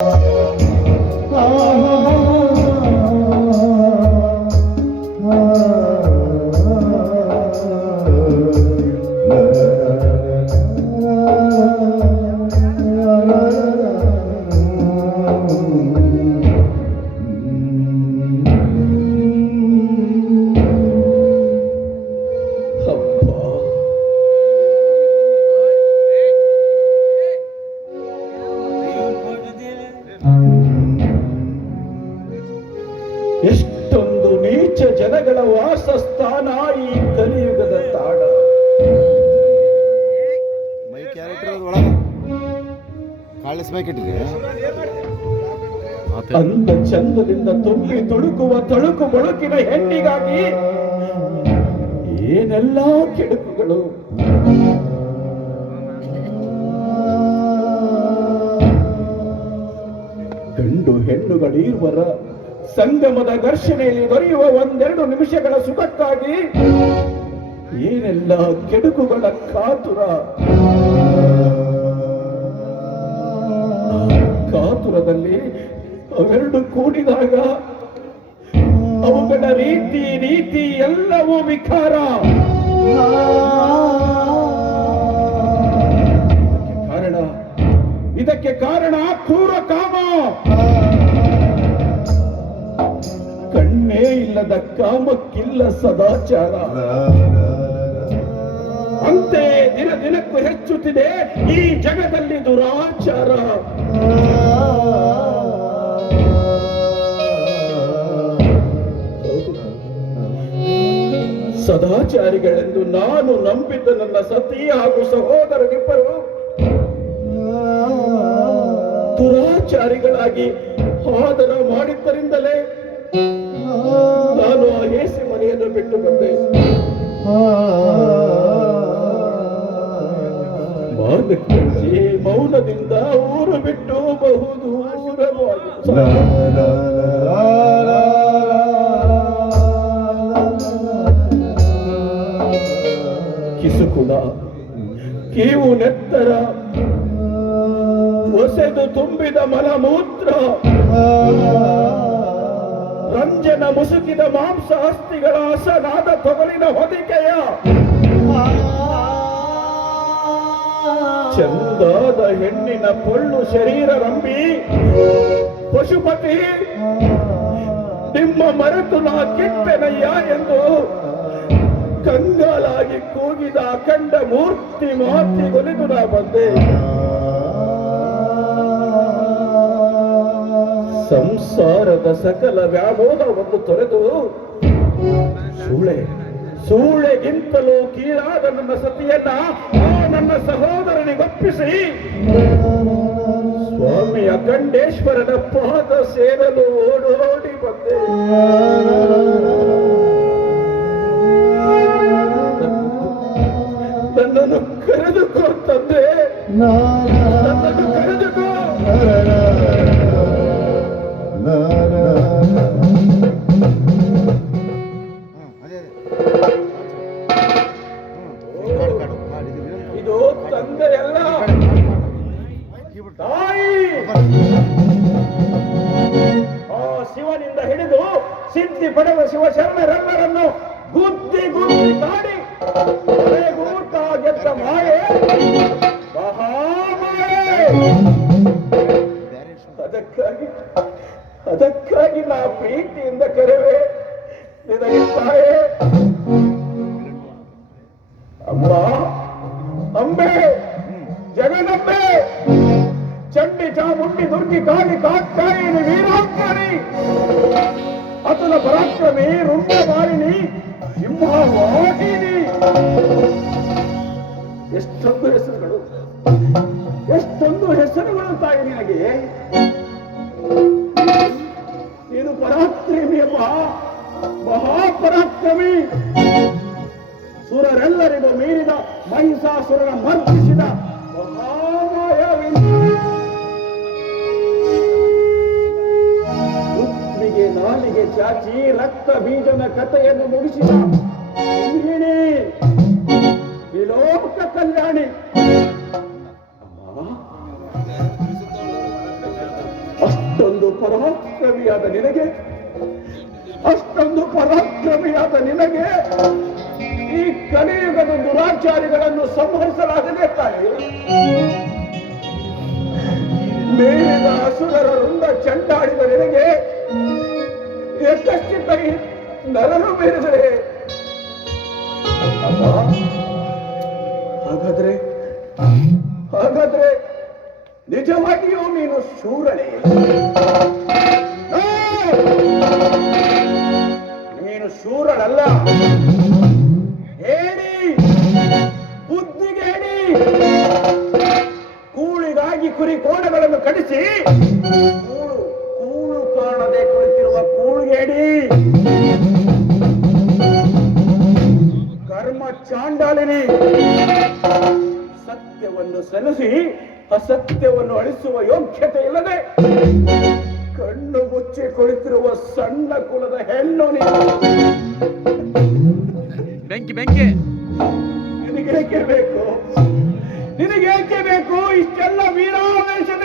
Thank ಕಾಳಿಸ್ಬೇಕಿಟ್ಟಿದೆ ಅಂದ ಚಂದದಿಂದ ತುಂಬಿ ತುಳುಕುವ ತಳುಕು ಮೊಳುಕಿನ ಹೆಣ್ಣಿಗಾಗಿ ಏನೆಲ್ಲ ಕೆಡುಕುಗಳು? ಗಂಡು ಹೆಣ್ಣುಗಳಿರುವರ ಸಂಗಮದ ಘರ್ಷಣೆಯಲ್ಲಿ ದೊರೆಯುವ ಒಂದೆರಡು ನಿಮಿಷಗಳ ಸುಖಕ್ಕಾಗಿ ಏನೆಲ್ಲ ಕೆಡುಕುಗಳ ಕಾತುರ ಅವೆರಡು ಕೂಡಿದಾಗ ಅವುಗಳ ರೀತಿ ರೀತಿ ಎಲ್ಲವೂ ವಿಕಾರ. ಕಾರಣ, ಇದಕ್ಕೆ ಕಾರಣ ಕ್ರೂರ ಕಾಮ. ಕಣ್ಣೇ ಇಲ್ಲದ ಕಾಮಕ್ಕಿಲ್ಲ ಸದಾಚಾರ. ಅಂತೆ ದಿನ ದಿನಕ್ಕೂ ಹೆಚ್ಚುತ್ತಿದೆ ಈ ಜಗದಲ್ಲಿ ದುರಾಚಾರ. ಸದಾಚಾರಿಗಳೆಂದು ನಾನು ನಂಬಿದ್ದ ನನ್ನ ಸತಿ ಹಾಗೂ ಸಹೋದರರಿಬ್ಬರು ದುರಾಚಾರಿಗಳಾಗಿ ಆದರ ಮಾಡಿದ್ದರಿಂದಲೇ ನಾನು ಆ ಏಸಿ ಮನೆಯನ್ನು ಬಿಟ್ಟು ಬಂದೆ. ಮೌನದಿಂದ ಊರು ಬಿಟ್ಟು ಬಹುದೂರವಾಯಿತು ಕೀವು ನೆತ್ತರ. ಒಸೆದು ತುಂಬಿದ ಮಲಮೂತ್ರ. ರಂಜನ ಮುಸುಕಿದ ಮಾಂಸ ಅಸ್ಥಿಗಳ ಹಸನಾದ ತೊಗಲಿನ ಹೊದಿಕೆಯ. ಚಂದಾದ ಹೆಣ್ಣಿನ ಪೊಳ್ಳು ಶರೀರ ರಂಬಿ ಪಶುಪತಿ, ನಿಮ್ಮ ಮರೆತು ನಾ ಕೆಟ್ಟೆನಯ್ಯ ಎಂದು ಕಂಗಾಲಾಗಿ ಕೂಗಿದ ಅಖಂಡ ಮೂರ್ತಿ ಮಾತಿ ಮಾತಿಗೊಲಿದು ನಾ ಬಂದೆ. ಸಂಸಾರದ ಸಕಲ ವ್ಯಾಮೋಹವನ್ನು ತೊರೆದು ಸೂಳೆ, ಸೂಳೆಗಿಂತಲೂ ಕೀಳಾದ ನನ್ನ ಸತಿಯನ್ನ ಆ ನನ್ನ ಸಹೋದರನಿಗೊಪ್ಪಿಸಿ. ಸ್ವಾಮಿ ಅಖಂಡೇಶ್ವರನ ಪಾದ ಸೇರಲು ಓಡೋಡಿ ಬಂದೆ. ಶಿವನಿಂದ ಹಿಡಿದು ಸಿದ್ಧಿ ಪಡೆದ ಶಿವಶರಣರೆಲ್ಲರನ್ನು ಗುದ್ದಿ ಗುದ್ದಿ ಕಾಡಿ ಅದಕ್ಕಾಗಿ ನಾ ಪ್ರೀತಿಯಿಂದ ಕರೆವೆ. ನಿನಗೆ ತಾಯೇ. ಅಮ್ಮ, ಅಂಬೆ, ಜಗದಂಬೆ. ಚಂಡಿ ಚಾಮುಂಡಿ ದುರ್ಗಿ ಕಾಳಿ ಕಾಕ್ಕಾಯಿನಿ ವೀರಾಂಕಣಿ ಅತನ ಪರಾಕ್ರಮಿ ರುಂಡ ಮಾಲಿನಿ. ಸಿಂಹವಾಹಿನಿ ಮಹಾಪರಾಕ್ರಮಿ. ಸುರರೆಲ್ಲರಿಗೂ ಮೀರಿದ ಮಹಿಷಾಸುರನ ಮರ್ಜಿಸಿದ ಪೃಥ್ವಿಗೆ ನಾಲಿಗೆ ಚಾಚಿ ರಕ್ತ ಬೀಜನ ಕಥೆಯನ್ನು ಮುಗಿಸಿದ ವಿಲೋಕ ಕಲ್ಯಾಣಿ. ಅಷ್ಟೊಂದು ಪರಾಕ್ರಮಿಯಾದ ನಿನಗೆ ಅಷ್ಟೊಂದು ಪರಾಕ್ರಮಿಯಾದ ನಿನಗೆ ಈ ಕಲಿಯುಗದ ದುರಾಚಾರಿಗಳನ್ನು ಸಂಹರಿಸಲಾಗದೆ ತಾಯಿ? ಮೇಲಿನ ಹಸುರರ ವೃಂದ ಚಂಡಾಡಿದ ನಿನಗೆ ಎಷ್ಟೆಷ್ಟ ನರರು ಬೇರಿದರೆ? ಹಾಗಾದ್ರೆ ಹಾಗಾದ್ರೆ ನಿಜವಾಗಿಯೂ ನೀನು ಶೂರನೇ ನೀನು ಶೂರನಲ್ಲ. ಹೇಳಿ. ಬುದ್ಧಿಗೆ ಹೇಳಿ. ಕೂಳಿಗಾಗಿ ಕುರಿ ಕೋಣಗಳನ್ನು ಕಡಿಸಿ. ಕೂಳು ಕೂಳು ಕಾಣದೆ ಕುಳಿತಿರುವ ಕೂಳಿಗೇಡಿ ಕರ್ಮ ಚಾಂಡಾಲಿನಿ. ಸತ್ಯವನ್ನು ಸಲ್ಲಿಸಿ ಅಸತ್ಯವನ್ನು ಅಳಿಸುವ ಯೋಗ್ಯತೆ ಇಲ್ಲದೆ ಕುಳಿತಿರುವ ಸಣ್ಣ ಕುಲದ ಹೆಣ್ಣು ಬೆಂಕಿ ಬೆಂಕಿ. ನಿನಗೇಕೆ ಬೇಕು? ನಿನಗೇಕೆ ಬೇಕು? ಇಷ್ಟೆಲ್ಲ ವೀರಾವೇಶದ